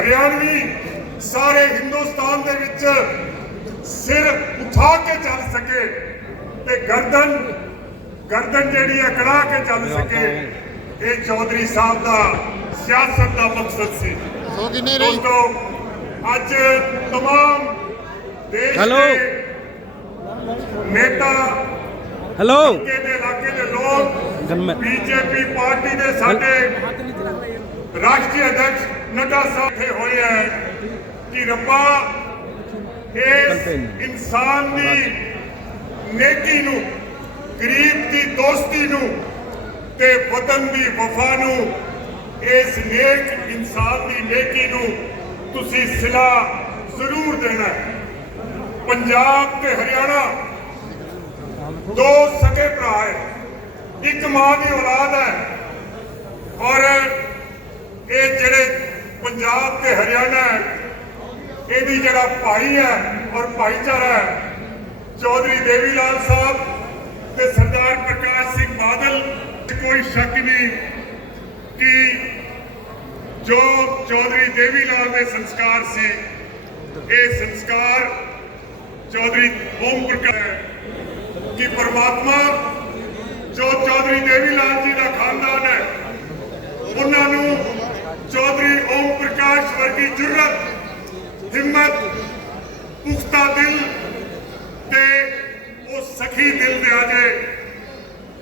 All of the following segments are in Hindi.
हरियाणवी सारे हिंदुस्तान दे विच सिर उठा के चल सके ते गर्दन जिहड़ी अकड़ा के चल सके, ये चौधरी साहब का सियासत का मकसद सी। दोस्तों, अज तमाम देश के नेता इलाके के लोग बीजेपी पार्टी के साडे राष्ट्रीय अध्यक्ष नड्डा साहब हुए हैं कि रब्बा इस इंसान की नेकी नू, गरीब की दोस्ती नू ते वतन की वफा नू, इस नेक इंसान की नेकी नू तुसी सिला जरूर देना है। पंजाब ते हरियाणा दो सगे भरा है, एक मां की औलाद है, और ये जड़े पंजाब ते हरियाणा है, ये जड़ा भाई है और भाईचारा है, चौधरी देवीलाल साहब ते सरदार प्रकाश सिंह बादल, कोई शक नहीं कि जो चौधरी देवीलाल के संस्कार से ये संस्कार चौधरी ओम प्रकाश कि परमात्मा जो चौधरी देवीलाल जी का खानदान है, उन्होंने चौधरी ओम प्रकाश वर्गी जुर्रत, हिम्मत, पुख्ता दिल ते वो सखी दिल दे जाए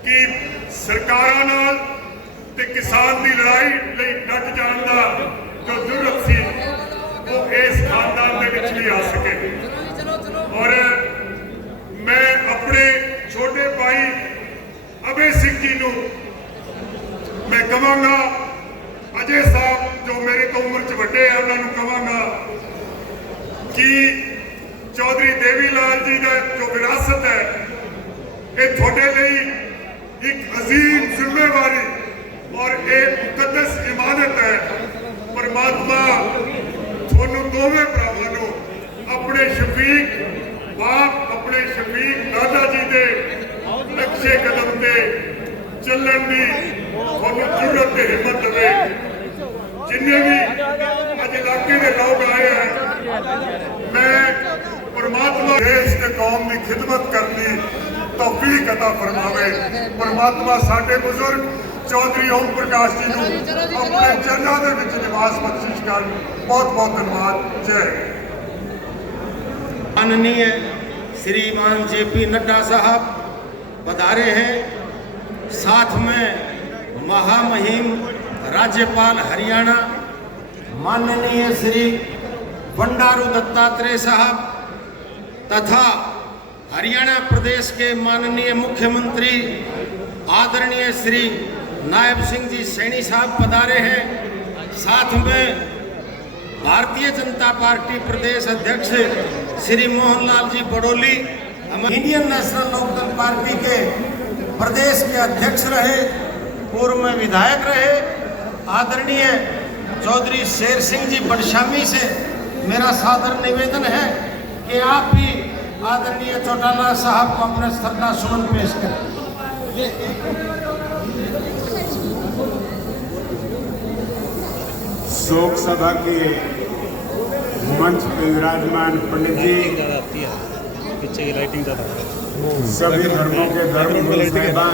कि सरकारां नाल ते किसान की लड़ाई लई डट जाण दा जो जुर्रत सी वो इस खानदान दे विच भी आ सके। और मैं अपने छोटे भाई अभय सिंह जी नूं मैं कहांगा, अजय साहब जो मेरे तो उम्र च वड्डे हैं, उन्होंने कहांगा कि चौधरी देवीलाल जी का जो विरासत है, ये थोड़े लिए एक अजीम जिम्मेवारी और एक मुकद्दस इमानत है। परमात्मा थोनों दोवें भरावां नूं अपने शफीक बाप, अपने शफीक दादा जी के नक्शे कदम से चलन की थोनों जरूरत ते हिम्मत देवे। जिन्ने भी अज इलाके के लोग आए हैं, मैं परमात्मा देश के कौम की खिदमत करनी तौफीक अता फरमावे। परमात्मा साडे बुजुर्ग चौधरी ओम प्रकाश जी नूं अपने चरणों के विच निवास बख्शिश कर। बहुत बहुत धन्यवाद। जय। माननीय श्रीमान JP नड्डा साहब पधारे हैं, साथ में महामहिम राज्यपाल हरियाणा माननीय श्री बंडारू दत्तात्रेय साहब तथा हरियाणा प्रदेश के माननीय मुख्यमंत्री आदरणीय श्री नायब सिंह जी सैनी साहब पधारे हैं। साथ में भारतीय जनता पार्टी प्रदेश अध्यक्ष Shri Mohanlal ji Badoli, Indian national Lokdal party के प्रदेश के अध्यक्ष रहे, पूर्व में विधायक रहे, आदरणीय चौधरी शेर सिंह जी बड़शामी से मेरा सादर निवेदन है कि आप भी आदरणीय चौटाला साहब को अपने श्रद्धा सुमन पेश करें। शोक सभा के मंच पर विराजमान पंडित जी, पीछे की लाइटिंग ज़्यादा, सभी धर्मों के धर्मगुरु साहिबान,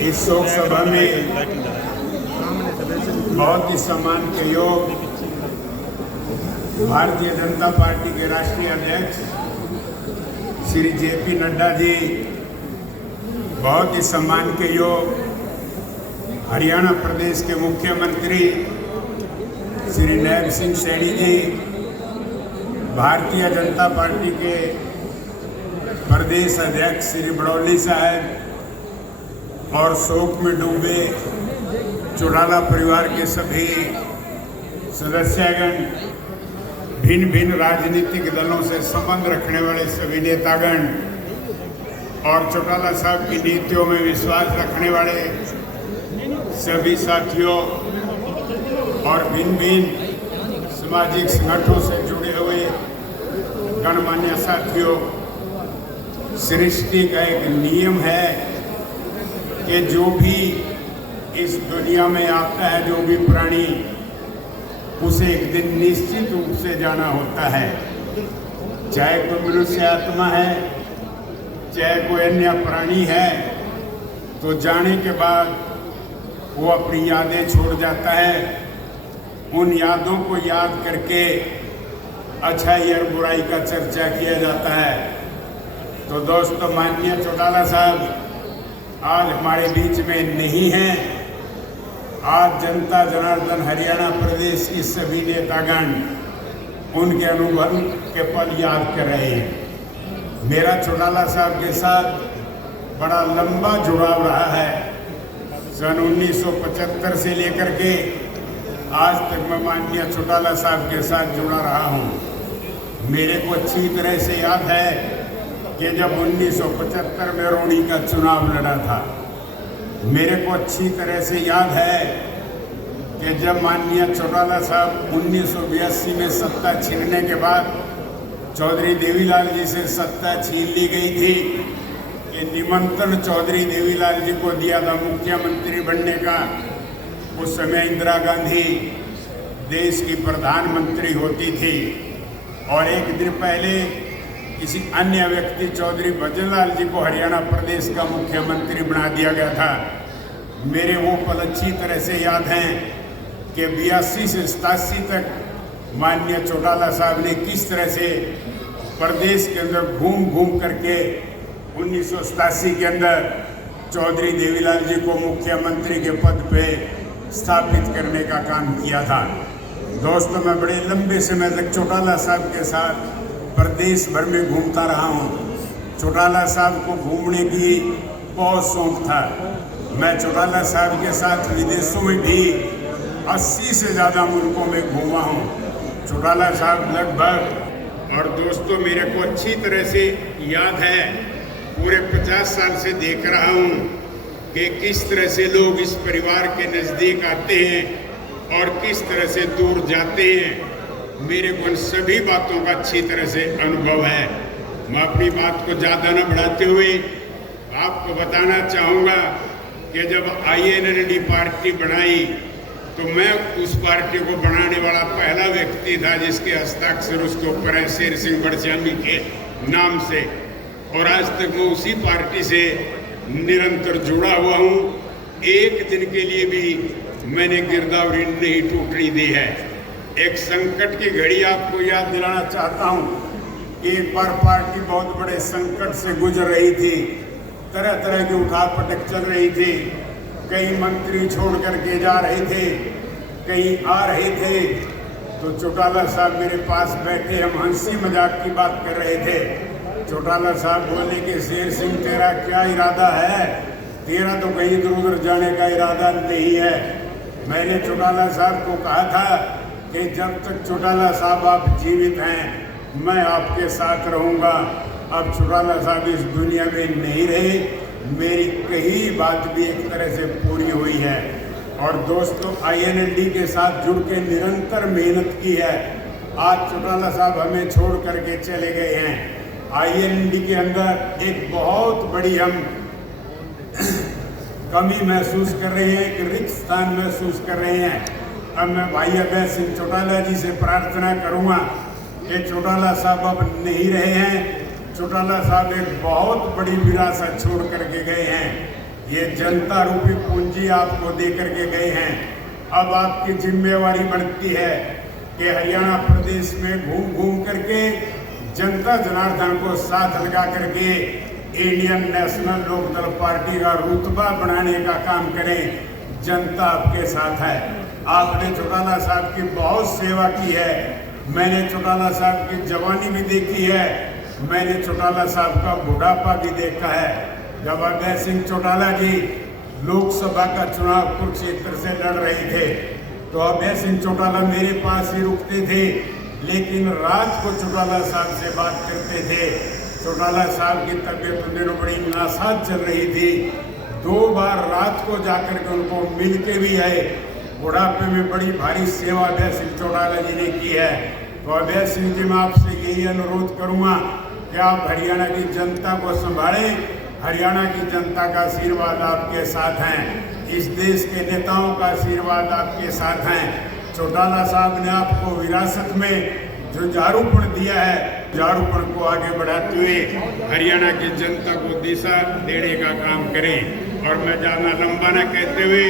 इस शोक सभा में बहुत ही सम्मान के योग भारतीय जनता पार्टी के राष्ट्रीय अध्यक्ष श्री JP नड्डा जी, बहुत ही सम्मान के योग हरियाणा प्रदेश के मुख्यमंत्री श्री नायब सिंह सैनी जी, भारतीय जनता पार्टी के प्रदेश अध्यक्ष श्री बड़ौली साहब और शोक में डूबे चौटाला परिवार के सभी सदस्यगण, भिन्न भिन्न राजनीतिक दलों से संबंध रखने वाले सभी नेतागण और चौटाला साहब की नीतियों में विश्वास रखने वाले सभी साथियों और भिन्न भिन्न सामाजिक संगठनों से जुड़े हुए गणमान्य साथियों, सृष्टि का एक नियम है कि जो भी इस दुनिया में आता है जो भी प्राणी, उसे एक दिन निश्चित रूप से जाना होता है। चाहे कोई मनुष्य आत्मा है, चाहे कोई अन्य प्राणी है, तो जाने के बाद वो अपनी यादें छोड़ जाता है। उन यादों को याद करके अच्छाई और बुराई का चर्चा किया जाता है। तो दोस्तों, माननीय चौटाला साहब आज हमारे बीच में नहीं हैं। आज जनता जनार्दन हरियाणा प्रदेश की सभी नेतागण उनके अनुभव के पल याद कर रहे हैं। मेरा चौटाला साहब के साथ बड़ा लंबा जुड़ाव रहा है। सन 1975 से लेकर के आज तक मैं माननीय चौटाला साहब के साथ जुड़ा रहा हूँ। मेरे को अच्छी तरह से याद है कि जब 1975 में रोहड़ी का चुनाव लड़ा था। मेरे को अच्छी तरह से याद है कि जब माननीय चौटाला साहब 1982 में सत्ता छीनने के बाद चौधरी देवीलाल जी से सत्ता छीन ली गई थी कि निमंत्रण चौधरी देवीलाल जी को दिया था मुख्यमंत्री बनने का। उस समय इंदिरा गांधी देश की प्रधानमंत्री होती थी और एक दिन पहले किसी अन्य व्यक्ति चौधरी भजनलाल जी को हरियाणा प्रदेश का मुख्यमंत्री बना दिया गया था। मेरे वो पल अच्छी तरह से याद हैं कि 82 से 87 तक माननीय चौटाला साहब ने किस तरह से प्रदेश के अंदर घूम घूम करके 1987 के अंदर चौधरी देवीलाल जी को मुख्यमंत्री के पद पे स्थापित करने का काम किया था। दोस्तों, मैं बड़े लंबे समय तक चौटाला साहब के साथ प्रदेश भर में घूमता रहा हूँ। चौटाला साहब को घूमने की बहुत शौक था। मैं चौटाला साहब के साथ विदेशों में भी 80 से ज़्यादा मुल्कों में घूमा हूँ। चौटाला साहब लगभग, और दोस्तों मेरे को अच्छी तरह से याद है, पूरे 50 साल से देख रहा हूँ कि किस तरह से लोग इस परिवार के नज़दीक आते हैं और किस तरह से दूर जाते हैं। मेरे को उन सभी बातों का अच्छी तरह से अनुभव है। मैं अपनी बात को ज़्यादा न बढ़ाते हुए आपको बताना चाहूँगा कि जब INLD पार्टी बनाई तो मैं उस पार्टी को बनाने वाला पहला व्यक्ति था जिसके हस्ताक्षर उसके ऊपर है शेर सिंह बड़श्यामी के नाम से। और आज तक मैं उसी पार्टी से निरंतर जुड़ा हुआ हूँ। एक दिन के लिए भी मैंने गिरदावरी नहीं टूटने दी है। एक संकट की घड़ी आपको याद दिलाना चाहता हूँ कि एक बार पार्टी बहुत बड़े संकट से गुजर रही थी। तरह तरह की उठापटक चल रही थी। कई मंत्री छोड़ करके जा रहे थे, कई आ रहे थे। तो चौटाला साहब मेरे पास बैठे, हम हंसी मजाक की बात कर रहे थे। चौटाला साहब बोले कि शेर सिंह तेरा क्या इरादा है? तेरा तो कहीं इधर उधर जाने का इरादा नहीं है। मैंने चौटाला साहब को कहा था कि जब तक चौटाला साहब आप जीवित हैं मैं आपके साथ रहूँगा। अब चौटाला साहब इस दुनिया में नहीं रहे, मेरी कही बात भी एक तरह से पूरी हुई है। और दोस्तों, INLD के साथ जुड़ के निरंतर मेहनत की है। आज चौटाला साहब हमें छोड़ करके चले गए हैं। INLD के अंदर एक बहुत बड़ी हम कमी महसूस कर रहे हैं, एक रिक्त स्थान महसूस कर रहे हैं। अब मैं भाई अभय सिंह चौटाला जी से प्रार्थना करूंगा कि चौटाला साहब अब नहीं रहे हैं। चौटाला साहब एक बहुत बड़ी विरासत छोड़ करके गए हैं। ये जनता रूपी पूंजी आपको दे करके गए हैं। अब आपकी जिम्मेवारी बनती है कि हरियाणा प्रदेश में घूम घूम करके जनता जनार्दन को साथ लगा करके इंडियन नेशनल लोकदल पार्टी का रुतबा बनाने का काम करें। जनता आपके साथ है। आपने चौटाला साहब की बहुत सेवा की है। मैंने चौटाला साहब की जवानी भी देखी है, मैंने चौटाला साहब का बुढ़ापा भी देखा है। जब अभय सिंह चौटाला जी लोकसभा का चुनाव कुरुक्षेत्र से लड़ रहे थे तो अभय सिंह चौटाला मेरे पास ही रुकते थे, लेकिन रात को चौटाला साहब से बात करते थे। चौटाला साहब की तबीयत उन दिनों बड़ी नासाज चल रही थी। 2 बार रात को जाकर के उनको मिल के भी आए। बुढ़ापे में बड़ी भारी सेवा अभय सिंह चौटाला जी ने की है। तो अभय सिंह जी, मैं आपसे यही अनुरोध करूंगा कि आप हरियाणा की जनता को संभालें। हरियाणा की जनता का आशीर्वाद आपके साथ हैं। इस देश के नेताओं का आशीर्वाद आपके साथ है। चौटाला साहब ने आपको विरासत में जो झाड़ूपण दिया है, झाड़ूपण को आगे बढ़ाते हुए हरियाणा की जनता को दिशा देने का काम करें। और मैं ज़्यादा लंबा न कहते हुए